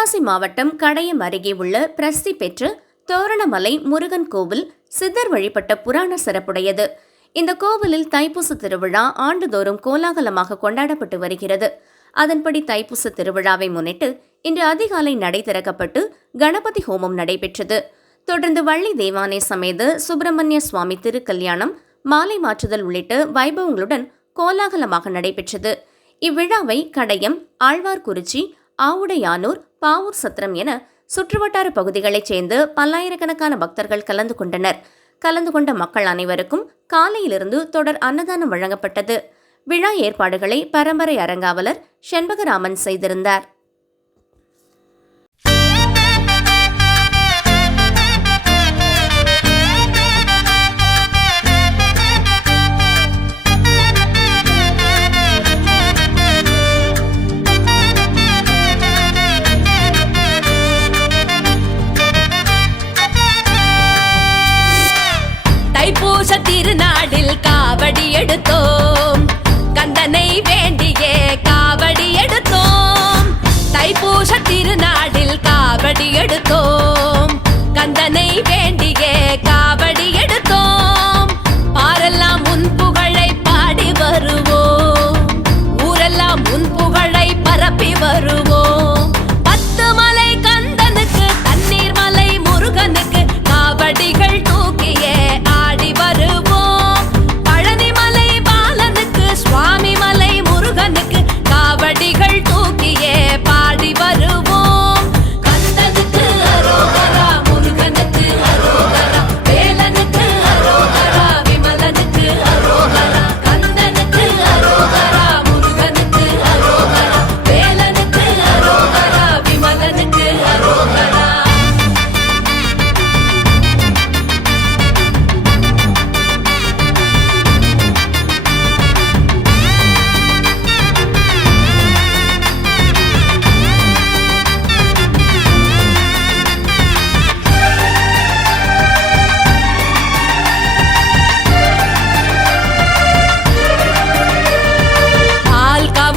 தென்காசி மாவட்டம் கடையம் அருகே உள்ள பிரசித்தி பெற்ற தோரணமலை முருகன் கோவில் சித்தர் வழிபட்ட புராண சிறப்புடையது. இந்த கோவிலில் தைப்பூச திருவிழா ஆண்டுதோறும் கோலாகலமாக கொண்டாடப்பட்டு வருகிறது. அதன்படி தைப்பூச திருவிழாவை முன்னிட்டு இன்று அதிகாலை நடை திறக்கப்பட்டு கணபதி ஹோமம் நடைபெற்றது. தொடர்ந்து வள்ளி தேவானை சமேத சுப்பிரமணிய சுவாமி திருக்கல்யாணம் மாலை மாற்றுதல் உள்ளிட்ட வைபவங்களுடன் கோலாகலமாக நடைபெற்றது. இவ்விழாவை கடையம் ஆழ்வார்குறிச்சி ஆவுடையானூர் பாவூர் சத்திரம் என சுற்றுவட்டார பகுதிகளைச் சேர்ந்து பல்லாயிரக்கணக்கான பக்தர்கள் கலந்து கொண்டனர். கலந்து கொண்ட மக்கள் அனைவருக்கும் காலையிலிருந்து தொடர் அன்னதானம் வழங்கப்பட்டது. விழா ஏற்பாடுகளை பரம்பரை அரங்காவலர் செண்பகராமன் செய்திருந்தார்.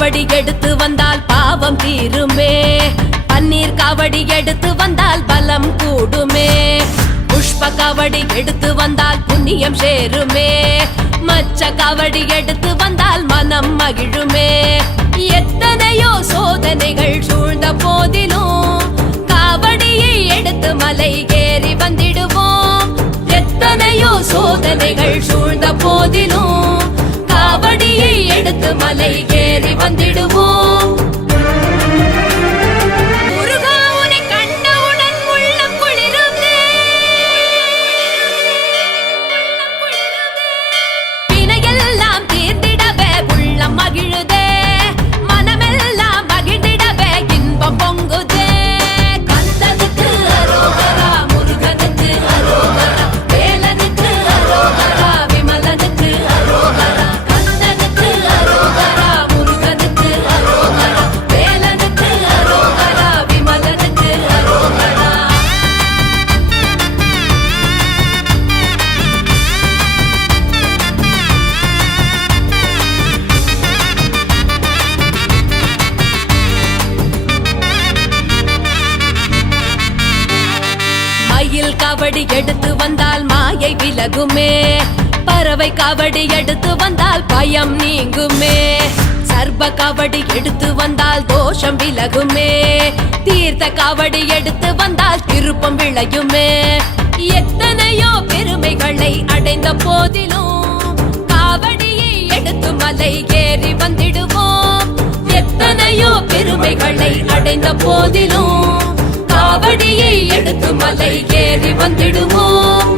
காவடி எடுத்து வந்தால் பாவம் தீருமே. பன்னீர் காவடி எடுத்து வந்தால் பலம் கூடுமே. புஷ்ப காவடி எடுத்து வந்தால் புண்ணியம் சேருமே. மச்ச காவடி எடுத்து வந்தால் மனம் மகிழுமே. எத்தனையோ சோதனைகள் சூழ்ந்த போதிலும் காவடியை எடுத்து மலை ஏறி வந்திடுவோம். எத்தனையோ சோதனைகள் சூழ்ந்த போதிலும் எடுத்து மலை ஏறி வந்திடுவோம். காவடி எடுத்து வந்தால் மாயை விலகுமே. பறவை காவடி எடுத்து வந்தால் பயம் நீங்குமே. சர்ப காவடி எடுத்து வந்தால் தோஷம் விலகுமே. தீர்த்த காவடி எடுத்து வந்தால் திருப்பம் விளையுமே. எத்தனையோ பெருமைகளை அடைந்த போதிலும் காவடியை எடுத்து மலை ஏறி வந்திடுவோம். எத்தனையோ பெருமைகளை அடைந்த போதிலும் எடுத்து மலை ஏறி வந்திடுவோம்.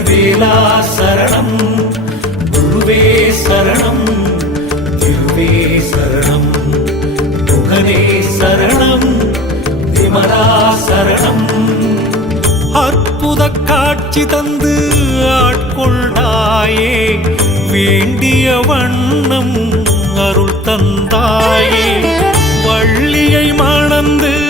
கதிர்வேலா சரணம். குருவே சரணம். திருவே சரணம். முகனே சரணம். விமலா சரணம். அற்புத காட்சி தந்து ஆட்கொண்டாயே வேண்டிய வண்ணம் அருள் தந்தாயே. வள்ளியை மணந்து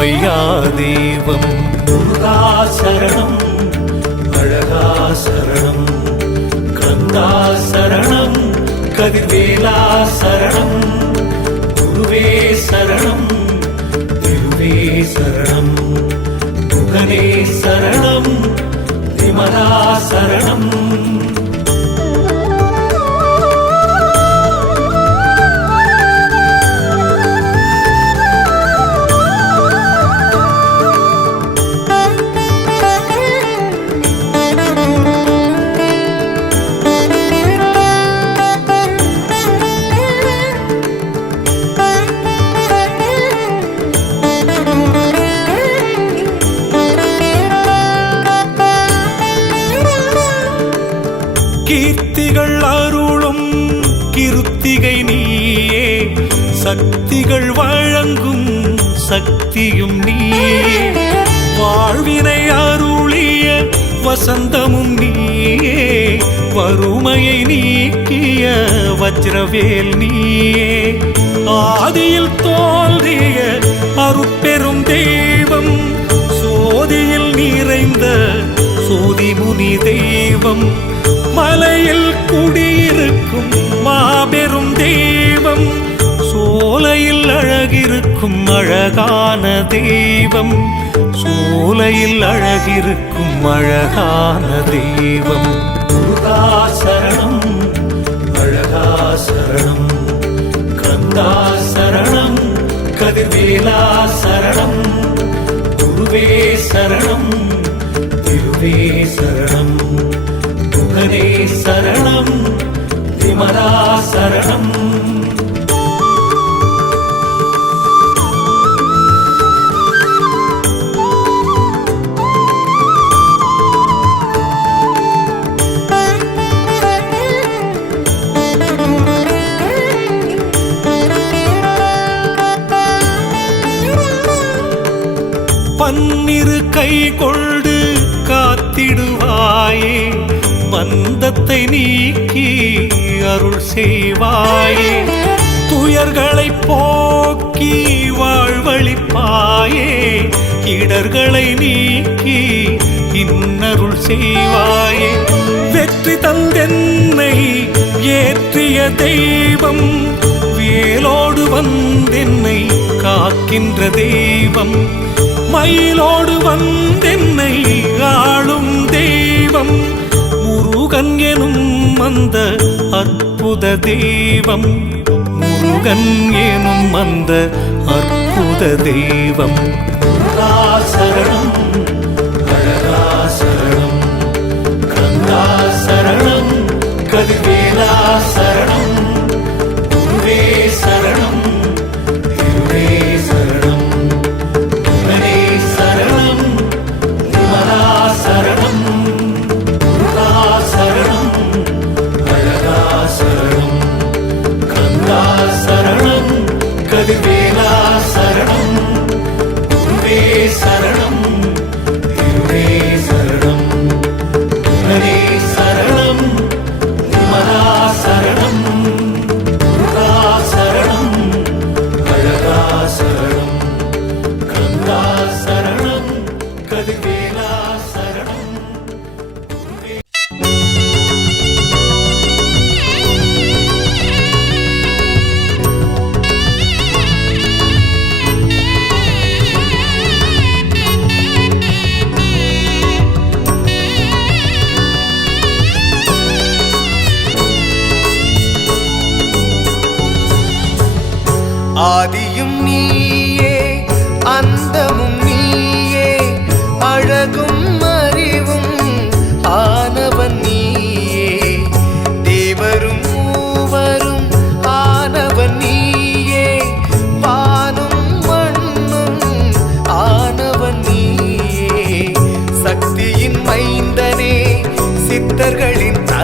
சுப்பையா தெய்வம் முருகா சரணம் அழகா சரணம் கந்தா சரணம் கதிர்வேலா சரணம் குருவே சரணம் திருவே சரணம் முகனே சரணம் விமலா வழங்கும் சக்தியும் நீ வாழ்வினை அருளிய வசந்தமும் நீயே. வறுமையை நீக்கிய வஜ்ரவேல் நீயே. ஆதியில் தோன்றிய அருட்பெரும் தெய்வம் சோதியில் நிறைந்த சோதி முனி தெய்வம் மலையில் குடியிருக்கும் மாபெரும் தெய்வம் சோலையில் அழகிருக்கும் அழகான தெய்வம். சோலையில் அழகிருக்கும் அழகான தெய்வம். முருகா சரணம் அழகா சரணம் கந்தா சரணம் கதிர்வேலா சரணம் குருவே சரணம் திருவே சரணம் முகனே சரணம் விமலா சரணம் கொண்டு காத்திடுவாயே. மந்தத்தை நீக்கி அருள் செய்வாயே. துயர்களை போக்கி வாழ்வழிப்பாயே. இடர்களை நீக்கி இன்னருள் செய்வாயே. வெற்றி தந்தென்னை ஏற்றிய தெய்வம் வேலோடு வந்தென்னை காக்கின்ற தெய்வம். மயிலோடு வந்தென்னை ஆளும் தெய்வம். முருகன் எனும் அந்த அற்புத தெய்வம். முருகன் எனும் அந்த அற்புத தெய்வம். சரணம் அழகா சரணம் கந்தா சரணம் கதிர்வேலா சரணம்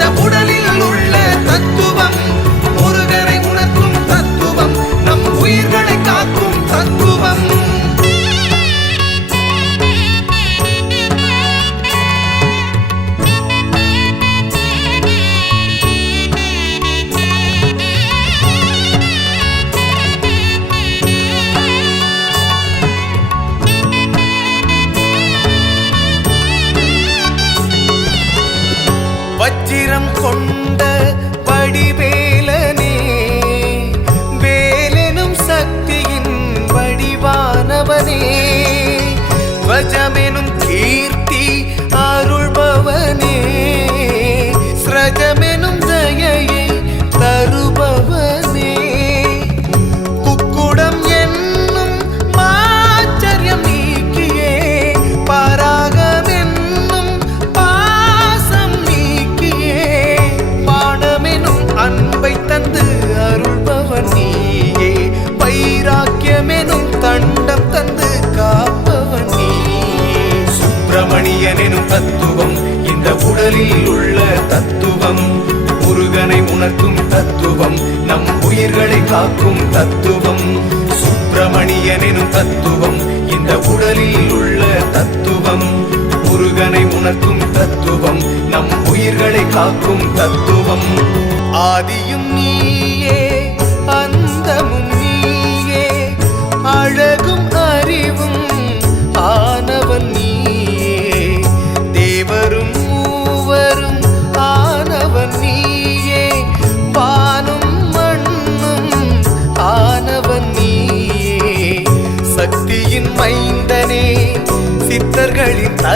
இந்த உடலில் உள்ள தத்துவம். முருகனை உணர்த்தும் தத்துவம். நம் உயிர்களை காக்கும் தத்துவம். சுப்பிரமணியனெனும் தத்துவம். இந்த உடலில் உள்ள தத்துவம். முருகனை உணர்த்தும் தத்துவம். நம் உயிர்களை காக்கும் தத்துவம். ஆதியும் நீயே அந்தமும் நீயே. அழகும் அறிவும்